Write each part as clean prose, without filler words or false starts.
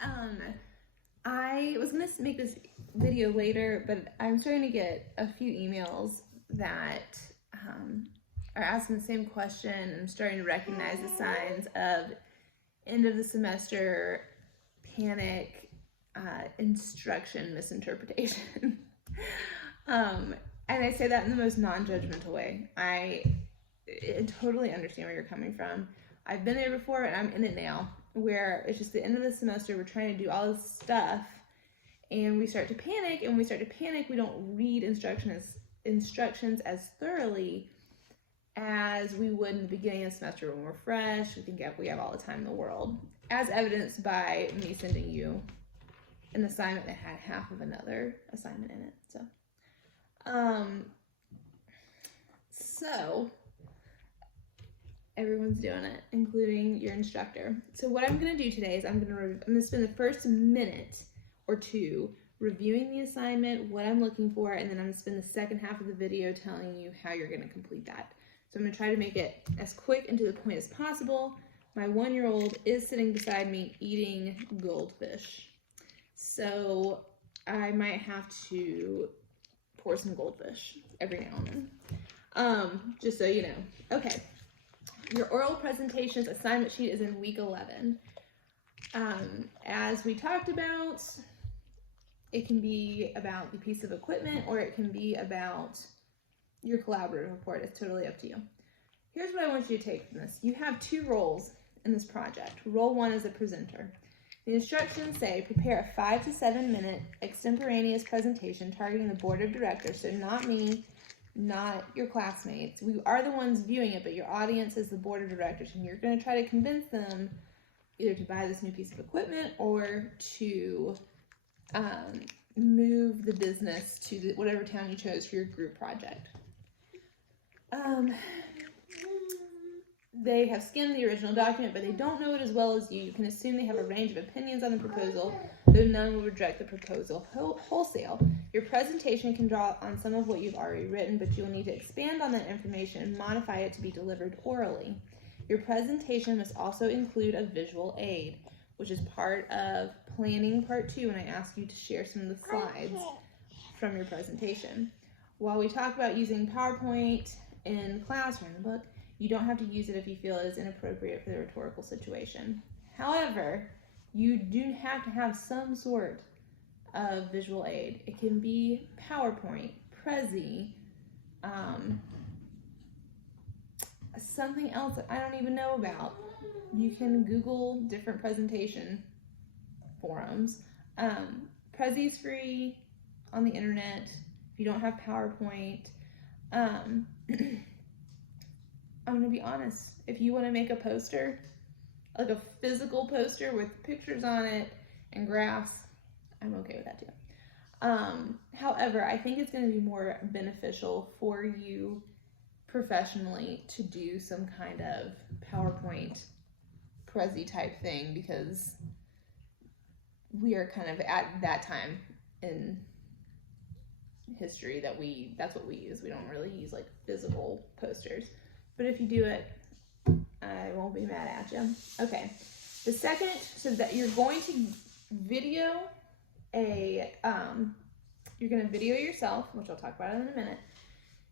I was going to make this video later, but I'm starting to get a few emails that are asking the same question, and I'm starting to recognize the signs of end of the semester panic, instruction misinterpretation. And I say that in the most non-judgmental way. I totally understand where you're coming from. I've been there before, and I'm in it now, where it's just the end of the semester, we're trying to do all this stuff, and we start to panic, and when we start to panic, we don't read instructions as thoroughly as we would in the beginning of the semester when we're fresh. We think we have all the time in the world, as evidenced by me sending you an assignment that had half of another assignment in it. So everyone's doing it, including your instructor. So what I'm going to do today is I'm going to spend the first minute or two reviewing the assignment, what I'm looking for, and then I'm going to spend the second half of the video telling you how you're going to complete that. So I'm going to try to make it as quick and to the point as possible. My 1-year-old is sitting beside me eating goldfish, so I might have to pour some goldfish every now and then, just so you know. Okay, your oral presentations assignment sheet is in week 11. As we talked about, it can be about the piece of equipment, or it can be about your collaborative report. It's totally up to you. Here's what I want you to take from this. You have 2 roles in this project. Role 1 is a presenter. The instructions say prepare a 5 to 7 minute extemporaneous presentation targeting the board of directors, so not me, not your classmates. We are the ones viewing it, but your audience is the board of directors, and you're going to try to convince them either to buy this new piece of equipment or to move the business to whatever town you chose for your group project. They have skimmed the original document, but they don't know it as well as you. You can assume they have a range of opinions on the proposal, though none will reject the proposal wholesale. Your presentation can draw on some of what you've already written, but you will need to expand on that information and modify it to be delivered orally. Your presentation must also include a visual aid, which is part of planning part 2, when I ask you to share some of the slides from your presentation. While we talk about using PowerPoint in class or in the book, you don't have to use it if you feel it is inappropriate for the rhetorical situation. However, you do have to have some sort of visual aid. It can be PowerPoint, Prezi, something else that I don't even know about. You can Google different presentation forums. Prezi's free on the internet if you don't have PowerPoint. I'm going to be honest, if you want to make a poster, like a physical poster with pictures on it and graphs, I'm okay with that too. However, I think it's going to be more beneficial for you professionally to do some kind of PowerPoint Prezi type thing, because we are kind of at that time in history that that's what we use. We don't really use like physical posters. But if you do it, I won't be mad at you. Okay, the second, so that you're going to video you're going to video yourself, which I'll talk about in a minute,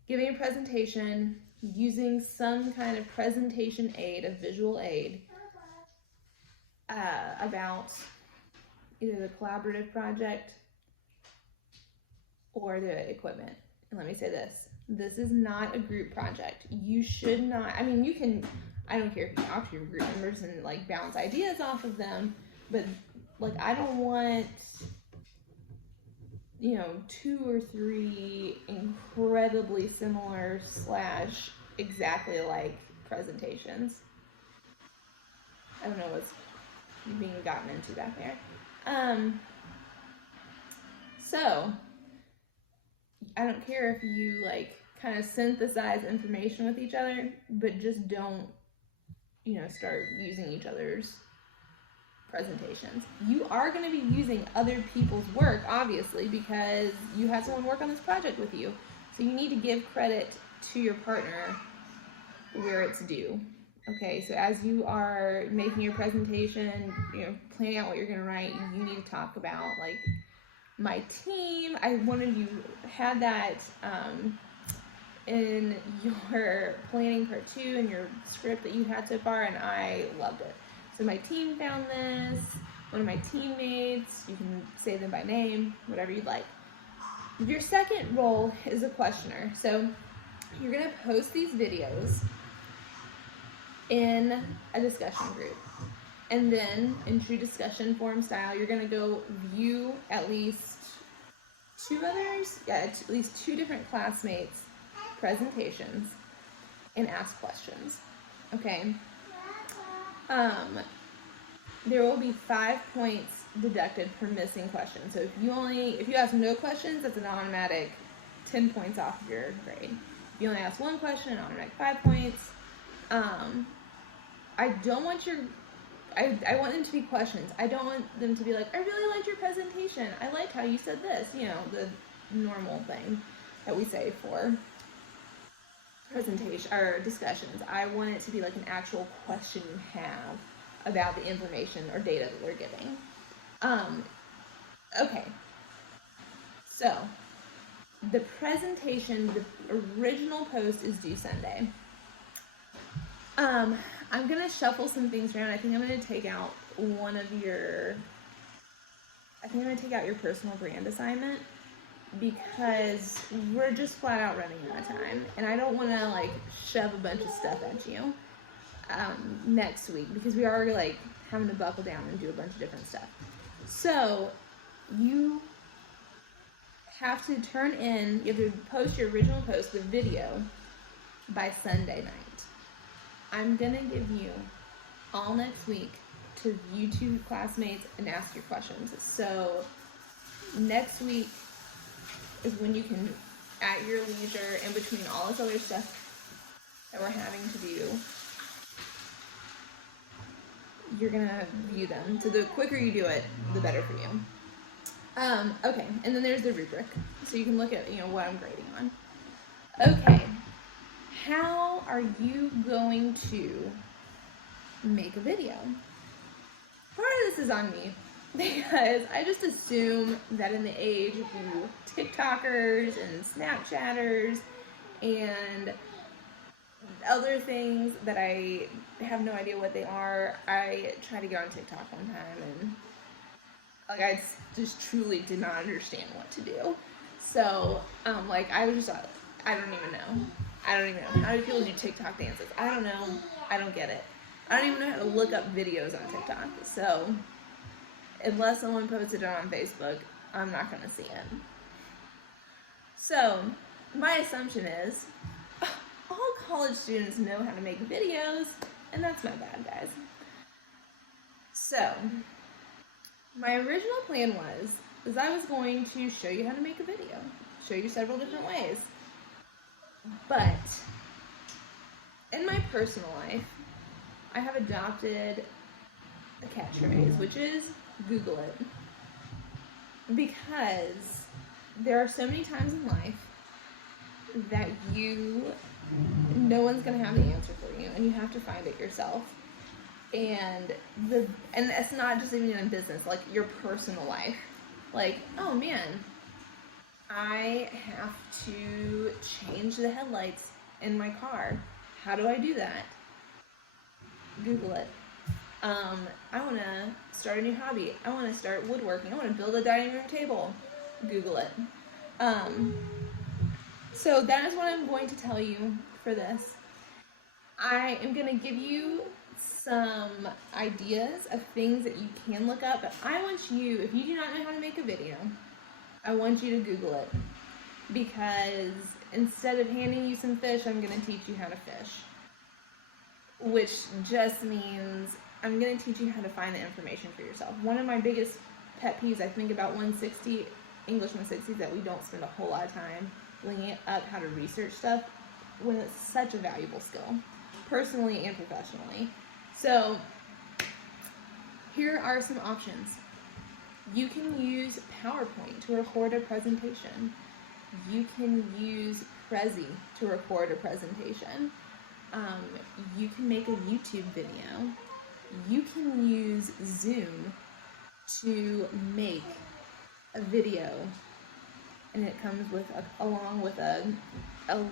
giving a presentation using some kind of presentation aid, a visual aid, about either the collaborative project or the equipment. And let me say this is not a group project. You should not, I mean, you can, I don't care if you talk to your group members and like bounce ideas off of them, but like I don't want, 2 or 3 incredibly similar / exactly like presentations. I don't know what's being gotten into back there. So I don't care if you like kind of synthesize information with each other, but just don't, start using each other's presentations. You are going to be using other people's work, obviously, because you had someone work on this project with you. So you need to give credit to your partner where it's due. Okay, so as you are making your presentation, planning out what you're going to write, you need to talk about, like, my team. One of you had that in your planning part 2 in your script that you had so far, and I loved it. So my team found this, one of my teammates, you can say them by name, whatever you'd like. Your second role is a questioner. So you're going to post these videos in a discussion group. And then, in true discussion forum style, you're going to go view at least 2 others, at least 2 different classmates' presentations and ask questions. Okay? There will be 5 points deducted per missing question. So if you ask no questions, that's an automatic 10 points off of your grade. If you only ask 1 question, an automatic 5 points. I don't want I want them to be questions. I don't want them to be like, I really liked your presentation. I liked how you said this. The normal thing that we say for presentation or discussions. I want it to be like an actual question you have about the information or data that they're giving. Okay. So, the presentation, the original post is due Sunday. I'm going to shuffle some things around. I think I'm going to take out your personal brand assignment, because we're just flat out running out of time, and I don't want to like shove a bunch of stuff at you next week, because we are like having to buckle down and do a bunch of different stuff. So you have to you have to post your original post, the video, by Sunday night. I'm going to give you all next week to YouTube classmates and ask your questions. So next week is when you can, at your leisure, in between all this other stuff that we're having to do, you're going to view them. So the quicker you do it, the better for you. Okay, and then there's the rubric. So you can look at, what I'm grading on. Okay. How are you going to make a video? Part of this is on me, because I just assume that in the age of you TikTokers and Snapchatters and other things that I have no idea what they are, I tried to get on TikTok one time, and I just truly did not understand what to do. So, I was just, I don't even know. How do people do TikTok dances? I don't know. I don't get it. I don't even know how to look up videos on TikTok. So, unless someone posted it on Facebook, I'm not going to see it. So, my assumption is, all college students know how to make videos, and that's not bad, guys. So, my original plan was I was going to show you how to make a video. Show you several different ways. But in my personal life, I have adopted a catchphrase, which is Google it. Because there are so many times in life that no one's going to have the answer for you, and you have to find it yourself. And that's not just even in business, like your personal life. Like, oh man, I have to change the headlights in my car. How do I do that? Google it. I want to start a new hobby. I want to start woodworking. I want to build a dining room table. Google it. So that is what I'm going to tell you for this. I am going to give you some ideas of things that you can look up, but I want you, if you do not know how to make a video, I want you to Google it, because instead of handing you some fish, I'm going to teach you how to fish, which just means I'm going to teach you how to find the information for yourself. One of my biggest pet peeves, I think, about English 160 is that we don't spend a whole lot of time looking up how to research stuff when it's such a valuable skill, personally and professionally. So here are some options. You can use PowerPoint to record a presentation. You can use Prezi to record a presentation. You can make a YouTube video. You can use Zoom to make a video, and it comes with along with a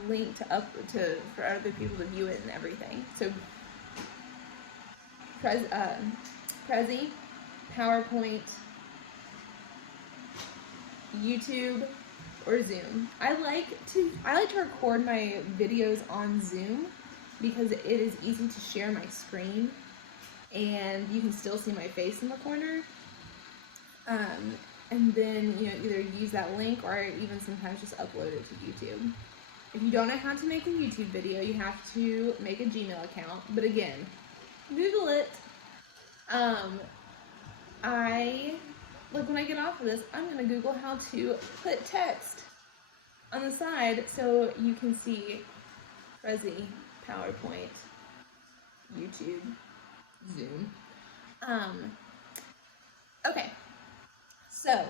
link for other people to view it and everything. So Prezi, PowerPoint, YouTube, or Zoom. I like to record my videos on Zoom because it is easy to share my screen and you can still see my face in the corner. And then, you know, either use that link or even sometimes just upload it to YouTube. If you don't know how to make a YouTube video, you have to make a Gmail account. But again, Google it. When I get off of this, I'm going to Google how to put text on the side so you can see Prezi, PowerPoint, YouTube, Zoom. Okay, so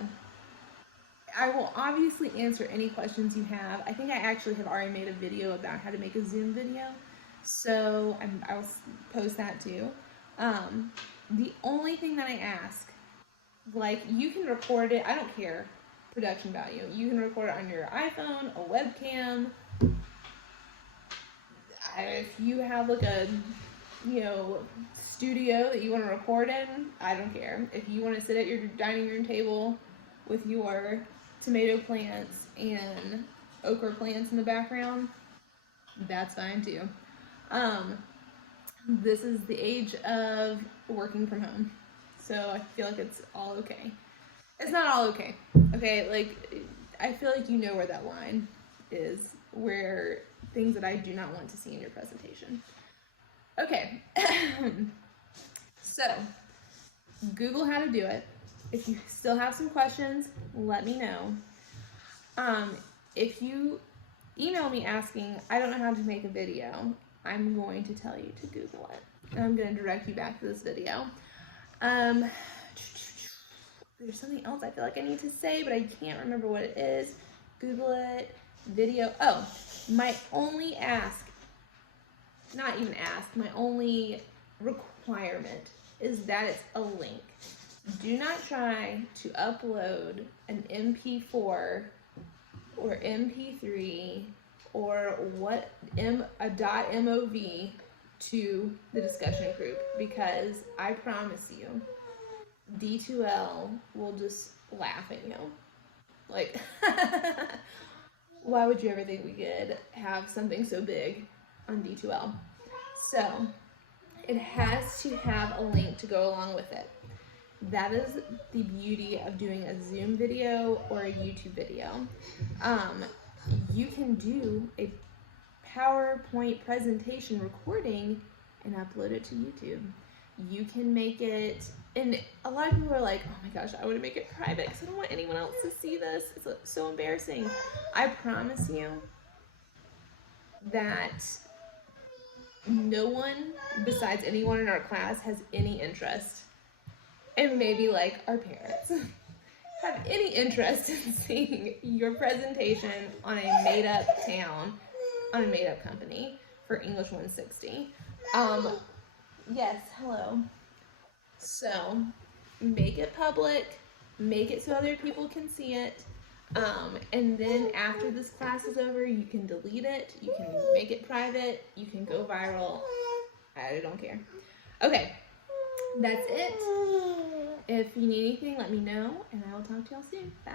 I will obviously answer any questions you have. I think I actually have already made a video about how to make a Zoom video, so I will post that too. The only thing that I ask, like, you can record it, I don't care, production value. You can record it on your iPhone, a webcam. If you have like a, you know, studio that you want to record in, I don't care. If you want to sit at your dining room table with your tomato plants and okra plants in the background, that's fine too. This is the age of working from home, so I feel like it's all okay. It's not all okay, okay? Like, I feel like you know where that line is, where things that I do not want to see in your presentation. Okay, so Google how to do it. If you still have some questions, let me know. If you email me asking, I don't know how to make a video, I'm going to tell you to Google it. And I'm going to direct you back to this video. There's something else I feel like I need to say, but I can't remember what it is. Google it. Video. Oh, my only my only requirement is that it's a link. Do not try to upload an MP4 or MP3 or a .mov to the discussion group, because I promise you, D2L will just laugh at you. Like, why would you ever think we could have something so big on D2L? So, it has to have a link to go along with it. That is the beauty of doing a Zoom video or a YouTube video. You can do a PowerPoint presentation recording and upload it to YouTube. You can make it, and a lot of people are like, oh my gosh, I want to make it private because I don't want anyone else to see this. It's so embarrassing. I promise you that no one besides anyone in our class has any interest, and maybe like our parents have any interest in seeing your presentation on a made-up town, on a made-up company for English 160. Yes, hello. So, make it public, make it so other people can see it, and then after this class is over, you can delete it, you can make it private, you can go viral. I don't care. Okay, that's it. If you need anything, let me know, and I will talk to y'all soon. Bye.